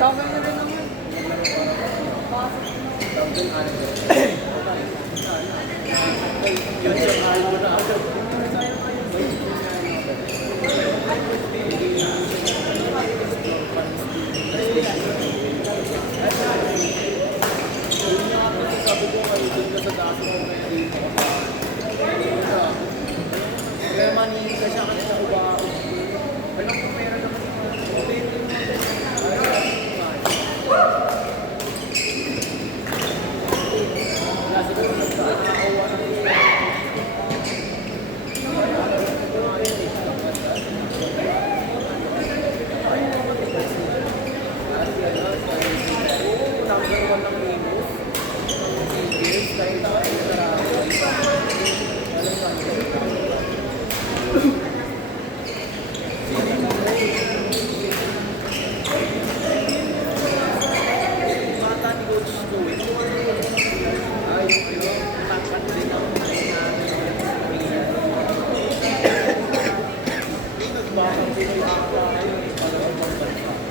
Sa akin na rin naman. Kaya manihin ka siya kasi ako ba? Walang pumera naman.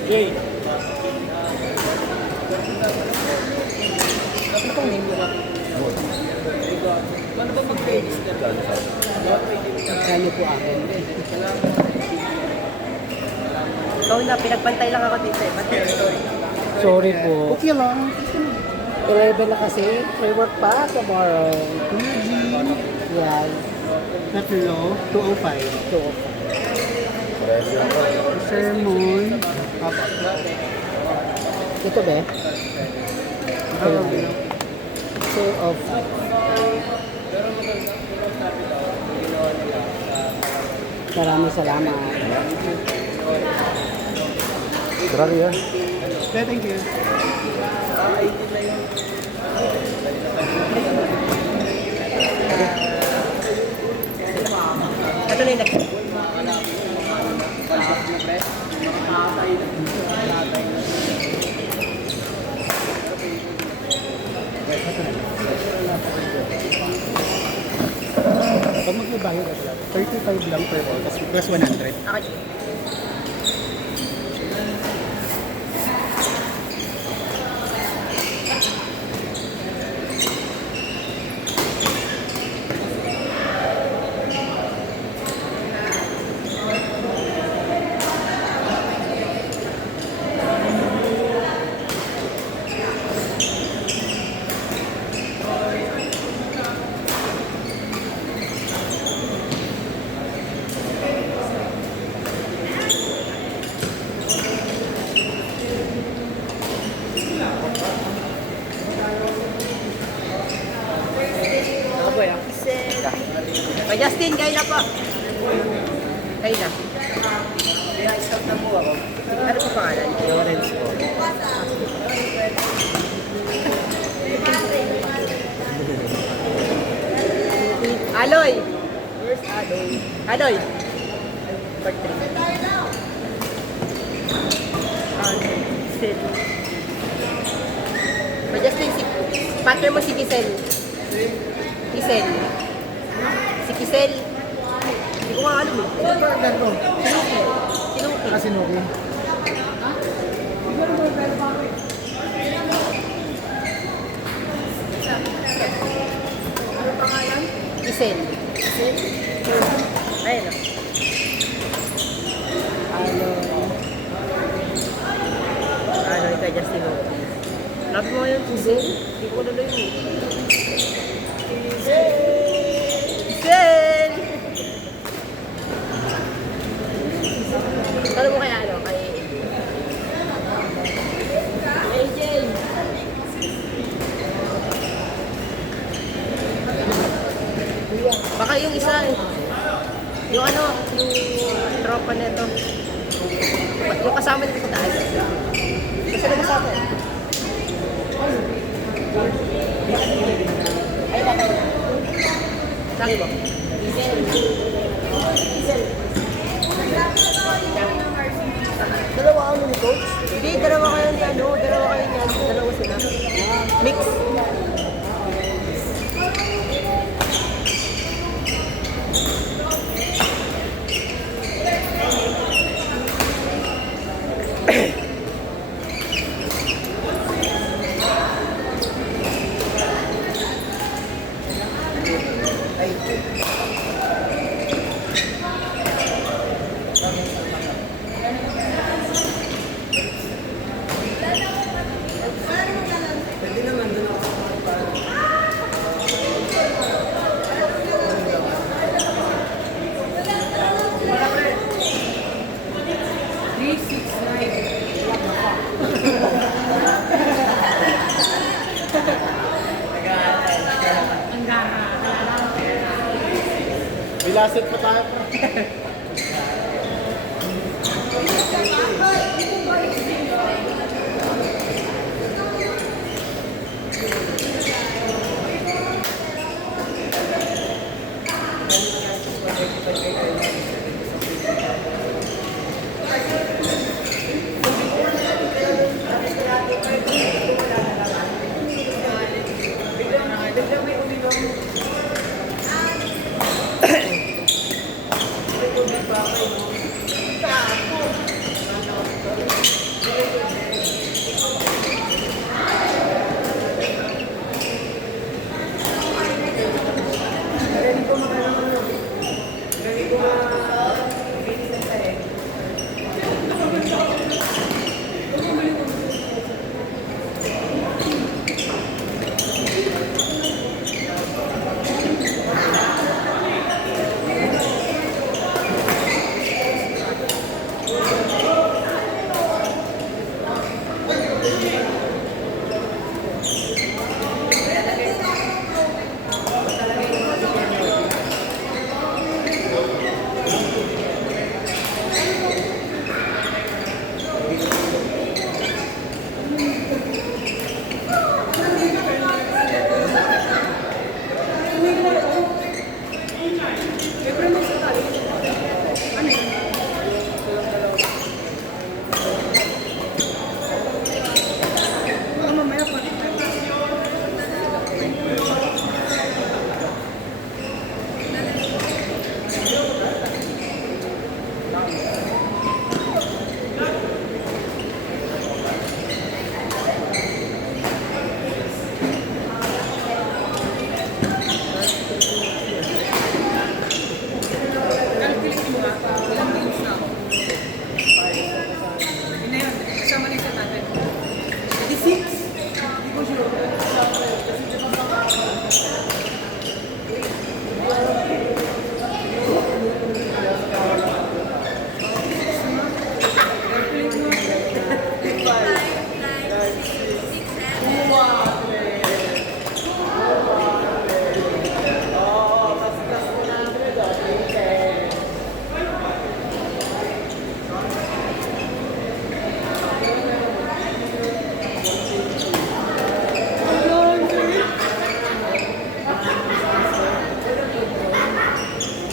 Jay. Paano ba mag-register ka? Kaya po akin. Ikaw na, pinagpantay lang ako dito eh. Pantay, sorry. Sorry po. Okay lang. 11 na kasi. May work pa tomorrow. Eugene. Yan. Tatlo. 205. So, Sermon. Papa. ito ba? Okay. 2 of Maraming salamat. Grabe yan. Okay, thank you. Ito na yung next. Pag magbabayad ako lang, 35 lang per all, tapos plus 100. Okay. O Justin, kayo na po. Kayo na. Kaya stop na po ako. Ano po pangalan? Lawrence po. Aloy! Where's Aloy? Aloy! Part 3. Giselle. O Justin, si partner mo si Giselle. Giselle. Si Giselle. Hindi ko nga alam eh. Ano partner ko? Sinuki. Sinuki. Kasi Nuki. Ano pangalan? Giselle. Giselle? Ayun o. Aloy kay Justin Oki. Love mo yun, Giselle? Hindi ko na yun eh. Giselle! Tanong mo kaya ano? Kay AJ. Baka yung isa eh. Yung ano, yung tropa nito. Yung kasama nito sa taas. Kasi naman sa atin. Ay, baka. Saan mo? Dalawa ano ni Coach? Hindi, dalawa kayo ni ano, dalawa kayo ni ano, dalawa sila. Mix. last set pa tayo.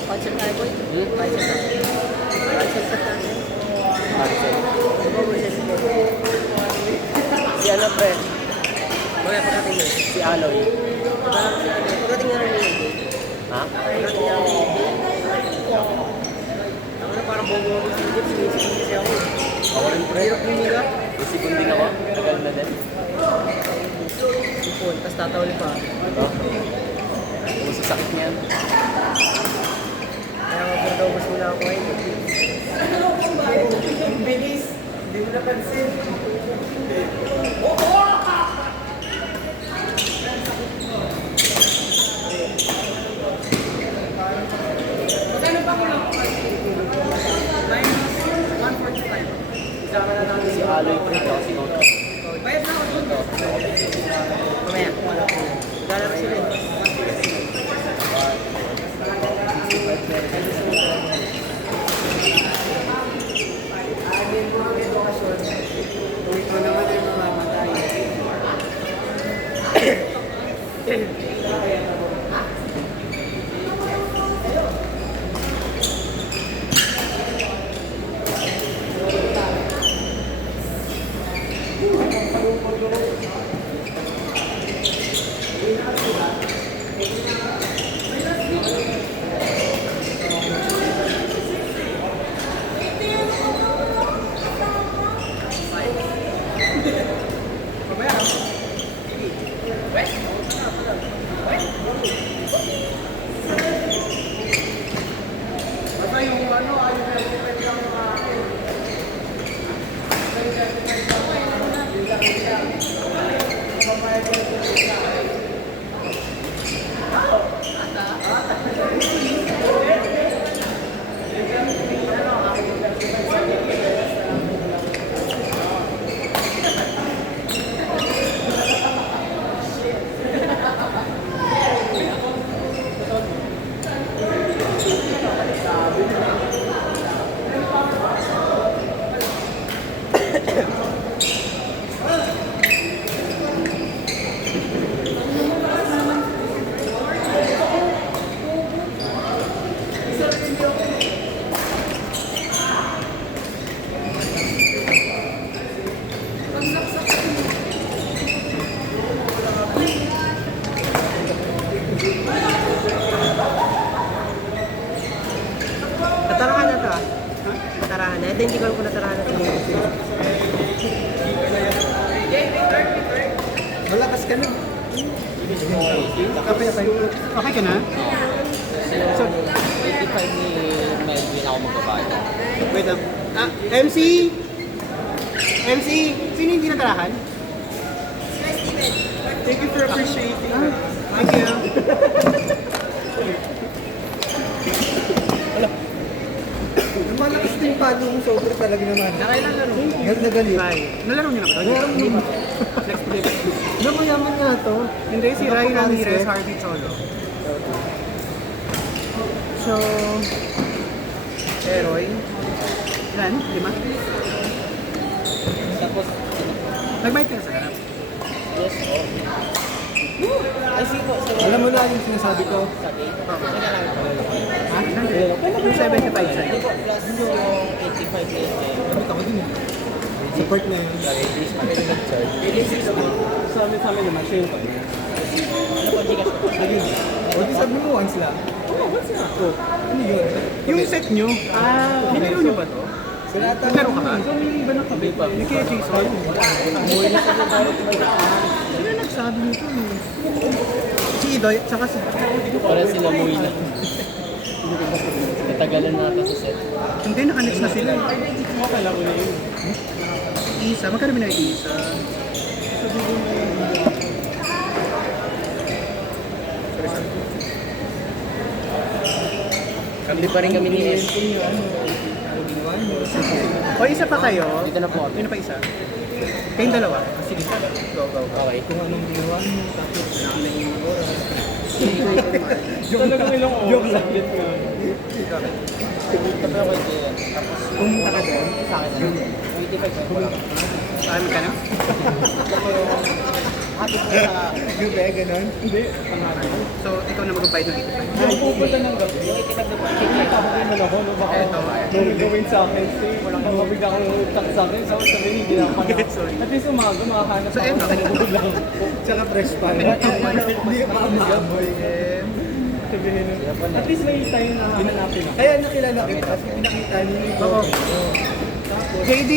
Concert tayo, boy. Concert tayo. Concert tayo. Si ano pre? Mga pagdating na. Si Aloy. Pagdating na rin yun. Ha? Pagdating na rin yun. Ako na parang bobo ako sa Egypt. Sinisipin kasi ako. Ako rin pre. Hirap humiga. Isikon din ako. Tagal na din. Sipon. Tapos tatawal pa. Ito. Kung sasakit niyan. Kaya mag-overdose muna ako ngayon. Bilis. Hindi mo napansin. Isama na natin si Aloy pre. Si Moto. Bayad na ako doon. Mamaya. Gala na sila eh. Ito naman yung mamamatay. hindi ko alam kung nasarahan natin. Malakas ka na. Okay ka na? So, 85 ni Melvin ako magbabayad. Wait lang. MC? MC? Sino hindi natarahan? Thank you for appreciating. Thank you. Malakas din palo mo, sobra talaga naman. Nakailan laro? Galit na galit. Nalaro niyo na ba ito? Nalaro mo ba? Next play. Namayaman nga to. Hindi, si Rai Ramirez, Harvey Solo. So, Eroy. Ilan? 5? Tapos, Nag-bite ka na sa harap. yes, Ay, sino? Alam mo lang yung sinasabi ko. Ha? 275 sa'yo. Plus yung 85 na yun. Kapit ako din. Support na yun. Sa amin naman, siya yung pag. Ano po, Gcash ko? O, di sabi mo once lang. Oo, once lang. Ano yun? Yung set nyo, nilaro nyo ba to? Naglaro ka ba? Iba na kabi pa. Yung kaya Jason? Umuwi na sa mga Sino nagsabi nito eh? Si Idoy, tsaka si... para sila umuwi na. Natagalan na ata sa set. Hindi, nakanext na sila eh. Okay lang na yun. Isa, magkano ba na isa? Hindi pa rin kami ni S. O isa pa kayo? Dito na po ako. Sino pa isa? Kayong dalawa? Sige. Okay. Kung anong ginawa mo, tapos Talagang ilang oras. Joke lang. Kami ako kay Tapos Pumunta ka doon? sa akin, 85 ko lang. Saan ka na? Happy ko sa... Gabi, ganon? Hindi. So, ikaw na mag-bite ng 85. Yung pupunta ng gabi. Yung 85 na po. Tapos naman ako, no, baka Eto. nung gawin sa akin, walang mabigla akong utak sa akin, so sabi hindi na ako na. Sorry. At least umaga, makahanap So, eto. lang. Tsaka fresh pa. Hindi pa maamoy. Sabihin nun. At least may tayo na hanapin ako. Kaya nakilala kita kasi pinakita niyo yung Oo. JD,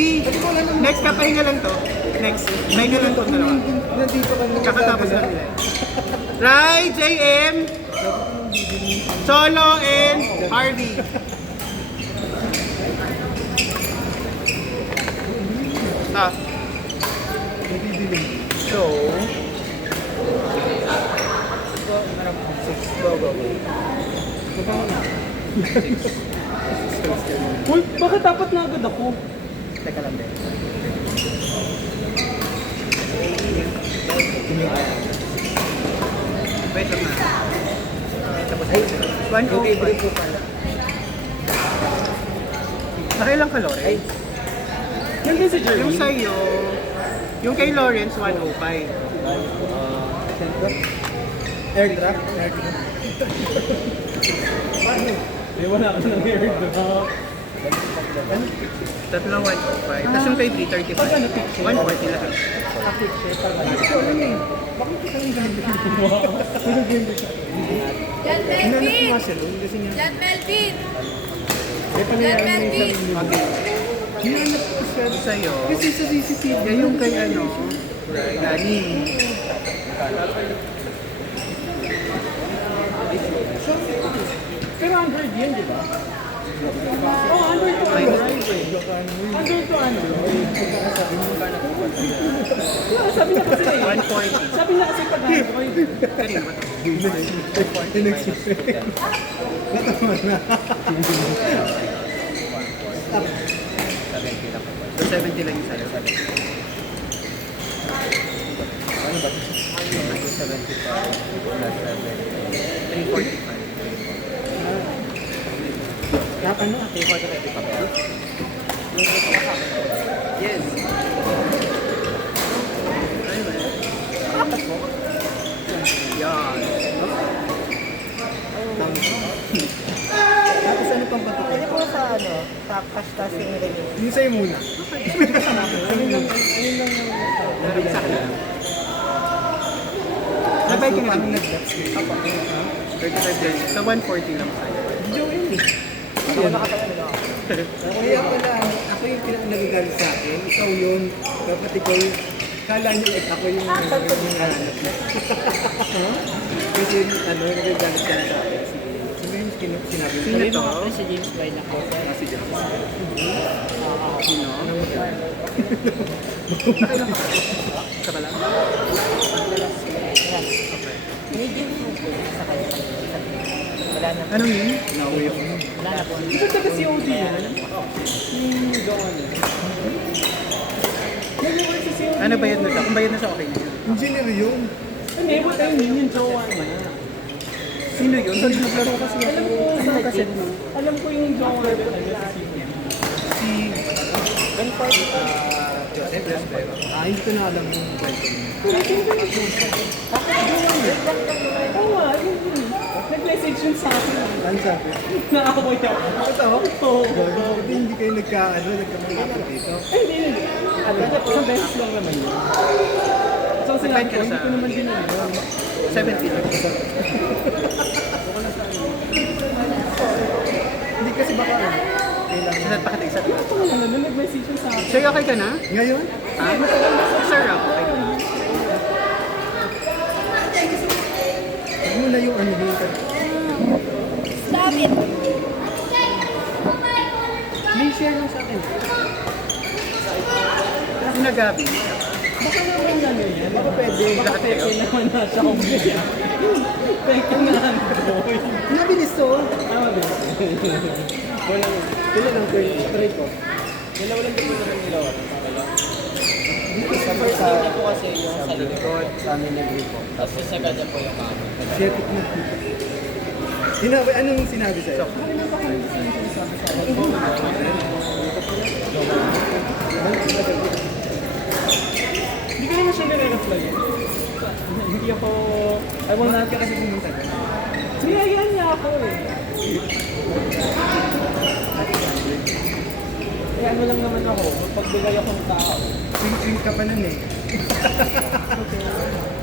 next ka pahinga lang to. Next. Pahinga lang to. Dalawa. Nandito ka nung Kakatapos lang nila. Rai, JM, Solo, and Harvey. Ah. So, go. Uy, bakit dapat na agad ako? Teka lang, Ben. Wait lang na. Tapos, 105. Nakailang ka, Lawrence? Nandiyan si Jeremy. Yung sa'yo, yung kay Lawrence, 105. Airdrop? May wala ka ng airdrop. Tatlo 105. Tapos yung kay 335. 140 lahat. Jan Melvin! Jan Melvin! Jan Melvin! Hinanap ko siya sa'yo. Kasi sa CCTV. Yan yung kay ano, Dani. Pero Android yun, di ba? Oh, Android to Android. Android to Android. Sabi niya kasi 140. Sabi niya kasi pag Android. Kanino ba ito? Natawa na. So 70 lang yung sa'yo. Ano ba? 345. Dapat ano? 345 pa ba? Yes. Yan. Tapos ano pang patuloy? Pwede po sa ano? Sa cash tas yung revenue. Yung sa'yo muna. Sa akin lang. Nabay ka na kami nag-lapse. 35 days. Sa 140 lang sa'yo. Joey. Ako nakatawan nila ako. Kaya pala, ako yung nagagalit sa akin, ikaw yun, dapat ikaw yung, kala nyo like ako yung hanap niya. Kasi nagagalit siya sa akin. Si James, sinabi mo. Sino to? Si James Bay na ko. Si James. Sino? Isa ka lang? Medium fruit po sa kanya. Wala na. Anong yun? Nauwi ako. Wala na po. Ito taga si OD yan. Yung John. Nag-work si OD. Ano bayad na siya? Kung bayad na siya, okay na yun. Engineer yun. Ano eh, what I mean, yung jowa niya. Sino yun? Sorry, naglaro kasi ako. Alam ko Ano sa nagkaset mo? Alam ko yung jowa niya. Si... Joseph. Hindi ko na alam yung kwento niya. Oo nga, yun. Nag-message yun sa akin. Ano sabi? Nakakaboy ako. Ito? Oo. Buti hindi kayo nagkamalapit dito. Hindi. Alam niya, isang beses lang naman yun. So, sinabi ko, hindi ko naman din yun. 70 lang. Hindi kasi baka kailangan. Isa pakita isa. Ano, nag-message yun sa akin. Sir, okay ka na? Ngayon? Ha? Sir, okay ka na? Huwag mo na yung ano yung Stop it. May share lang sa akin. Sinagabi. Baka naman ano yan. Baka pwede. Baka Lahat kayo? pwede naman na siya kung ganyan. Pwede nga boy. Nabilis to. Ah, mabilis. Walang, sila lang try ko. Walang dito na ng ilaw. Sa first game niya po kasi yung sa likod. Sa amin yung grupo. Tapos sa second niya po yung kama. Siyempre na. Sinabi, anong sinabi sa'yo? Hindi ko naman siya nire-reply. Hindi ako... I will not... Bakit ka kasi pumunta ka? Sinayaan niya ako eh. Kaya ano lang naman ako, pagbigay ako ng tao. Swing ka pa nun eh.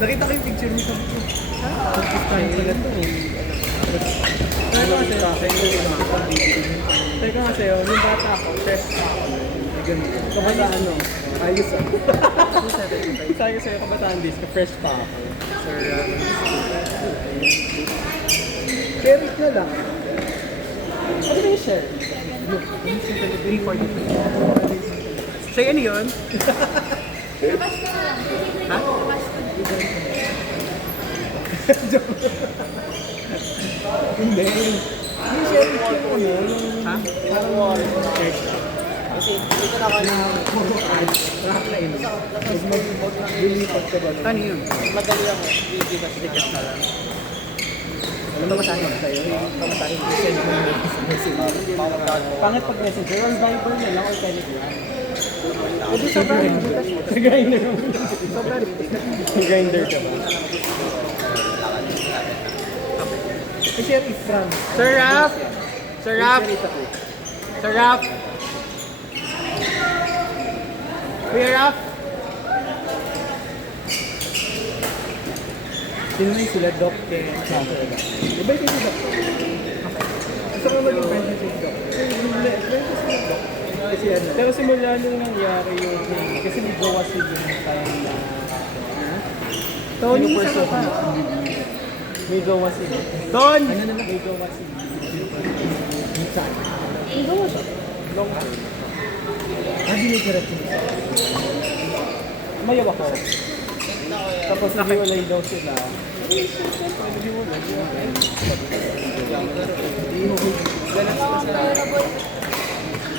Nakita ko yung picture mo sa buko. Time pala to eh. Teka kasi, yung bata ako, test ako. Kabataan no? Ayos ah. Sabi ko sa'yo, kabataan days, ka-fresh pa ako. Sir, Share it na lang. Ano ba yung share? 343. Sir, ano yun? Ha? Hindi. Yung share it yung ano, yung Ha? Kasi dito na ako na track na ino. Tapos maglilipat ka ba? Ano yun? madali ako. Hindi ba ticket na lang. Ano ba masahin sa'yo? Pamasahin ko send mo yung message. Pangit pag messenger, or Viber na lang, or Telegram. Pwede sa Grinder. Sa Grinder. Sa Grinder ka ba? I-share it from. Sir Raf! Sir Raf! Sir Raf! Kuya Raf! Sino na yung sila? Doc Ken. Iba yung si Doc. Gusto ko maging friend si Doc. Kasi ano. Pero simula nung nangyari yung kasi may gawa si yung time na Tony, yung isa person ka. may gawa si Don! Ano na lang? may gawa si Saan? may gawa siya long term Dinitira ko. mayaw ako tapos naghiwalay daw sila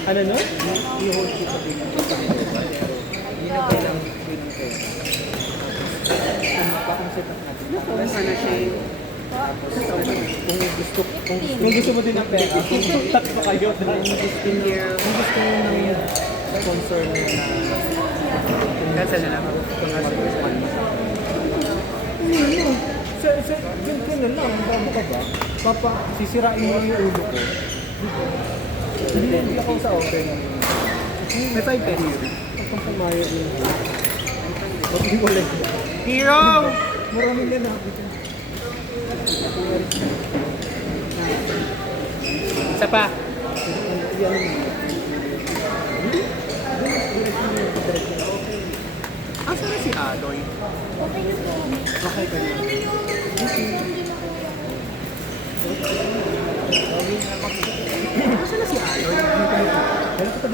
ano no? I-hold ko sa pinang. Hindi na kailang pinang pera. Ano pa kung set up natin? Sana siya Kung gusto mo din ng pera tatlo kayo Kung gusto mo ng sponsor mo na cancel na lang. Ganito na lang, babo ka ba? Papa, sisirain mo yung ulo ko. Hindi ako sa offer na. May 5 penny yun. Kung pumayo din. Mag-iwalay ko. Hero! Maraming lalaki dyan. Isa pa. Yan.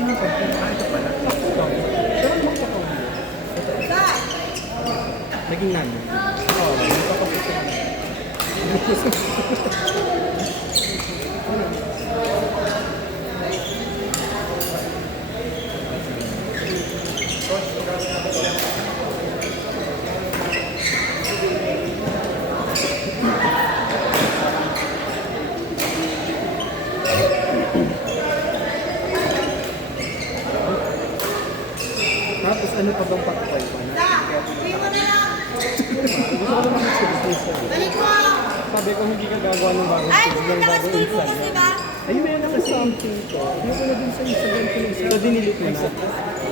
ng konti. Ito pala. Pero magkakauli. Naging namin. Oo, magkakauli. Tapos ano pa bang pakapay pa na? Sabi ko hindi ka gagawa ng bagong Ay, stage ng pumunta ka bagong school install. bukas, di ba? Ay, meron na kasi something ko. Yung wala dun sa Instagram ko isa. So, dinilit mo na.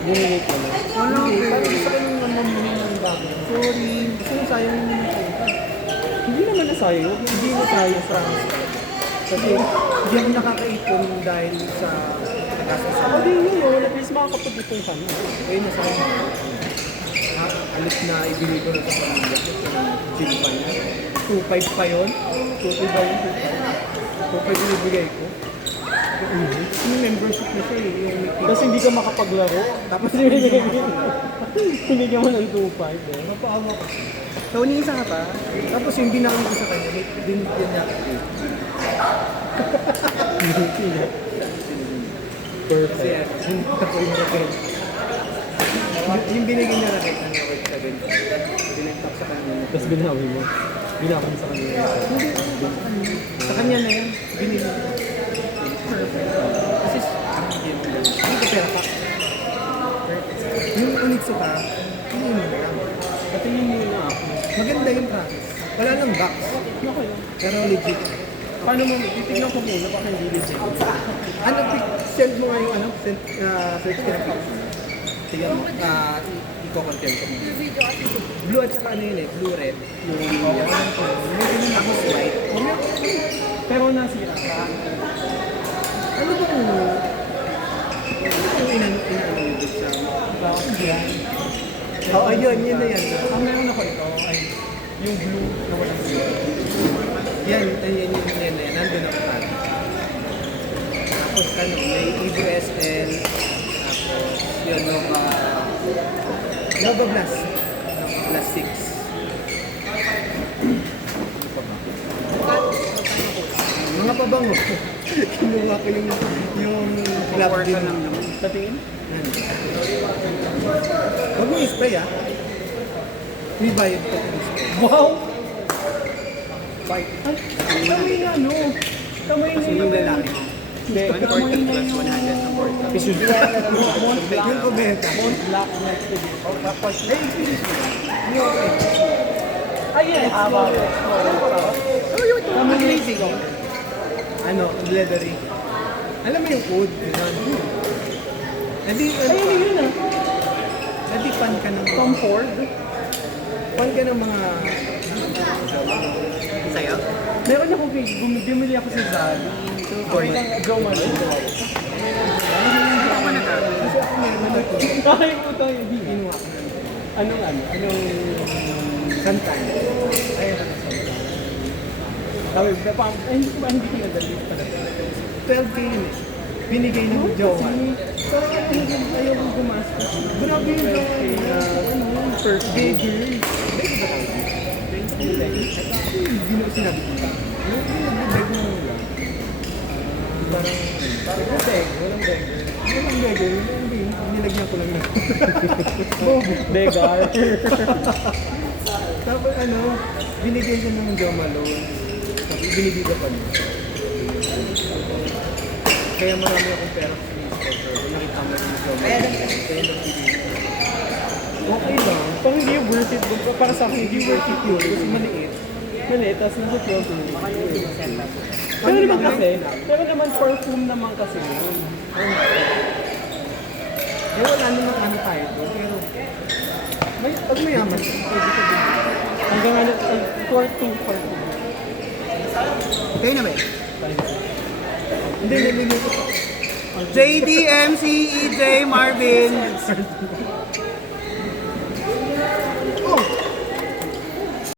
Dinilit mo na. Wala ko. Parang gusto ko nung mamamili ng bago. Sorry. Gusto ko sayang naman ng pera. Hindi naman na sa'yo. Hindi na sa'yo. Promise ka. Kasi hindi ako nakakaipon dahil sa nagastos sa O di yun, at least makakapag-ipon ka na. Kaya nasa akin. Alit na ibigay ko na sa pamilya ko. Sino pa niya? 2.5 pa yun? 2.5 ba yun? 2.5 yung ibigay ko. Yung membership na siya eh. Yung may Tapos hindi ka makapaglaro. Tapos Hindi ka man ng 2.5 eh. mapaawa ko. So, uniisa ka pa. Tapos yung binakang ko sa kanya, din niya ako. Kasi Perfect. hindi ko po yung racket. Yung binigyan niya racket na worth 7. Binagtak sa kanya. Tapos binawi mo. Binawi mo sa kanila. Sa kanya na yan, binili. Perfect. Kasi hindi ko pera pa. Yung unitso ka, hindi mo na lang. Patingin mo na ako. Maganda yung practice. Wala nang box. Okay. Pero legit. Paano mo, titignan ko muna baka hindi legit. Ano, send mo nga yung ano, search ka ng picture. Tingnan mo, i-content ko mo. Blue at saka ano yun eh, blue red. Yung linya. May ganun ako white. Pero nasira ka. Ano ba yung inano yung big sa Bakit yan? Oo, yun na yan. Ang meron ako ito ay yung blue na walang blue. Yan na yan. Nandun ako pa. Tapos ano, may Evo SL. Tapos yun, Nova Blast. Nova Blast 6. Mga pabango. Kinuha ko yung club din. Patingin? Huwag mo i-spray ah. May bayad pa kung i-spray. Wow! Ay, kamay na ano? Kamay na Kasi yung lalaki mo. Hindi, kamay na yung... Isusunod. Mont Blanc. Yung kubeta. Mont Blanc next to this. Oh, tapos... Hey, finish mo. Ay, yes! Kamay na yung... Ano, leathery. Alam mo yung wood, gano'n. Edi, Ay, ano yun ah? edi fan ka ng Tom Ford? fan ka ng mga... Sa'yo? Meron ako, bumili ako sa Zali. Okay lang, Joe Malo. Kasi ako meron na ito. Ay, puta, hindi. Kinuha ko na. Anong... Santan. Ayun na Sabi, hindi ko ba hindi kinadali pala. 12K yun eh. Binigay ng jowa. Pero ayaw kong gumastos. Grabe yung jowa niya. First day girl. Hindi mo sinabi ko. Yung nag-beg mo lang. Parang beg. Walang beg. Walang beg. Hindi. Nilagyan ko lang na. Degar. Tapos ano, binigay siya ng Joma loan. Tapos binigay ka pa niya. Kaya marami akong pera sa sponsor. Kung nakita mo yung Joma. Kaya nagbibigay. Okay lang. Kung hindi yung worth it, para sa akin, hindi worth it yun. Kasi maliit. Mali, tapos nasa 12 Baka yung pero naman kasi, pero naman perfume naman kasi yun. Eh wala naman ano tayo doon. Pero pag mayaman, pwede ka din. Hanggang ano, for 2. Kayo na ba? Hindi, naluluto ko. JD, MC, EJ, Marvin.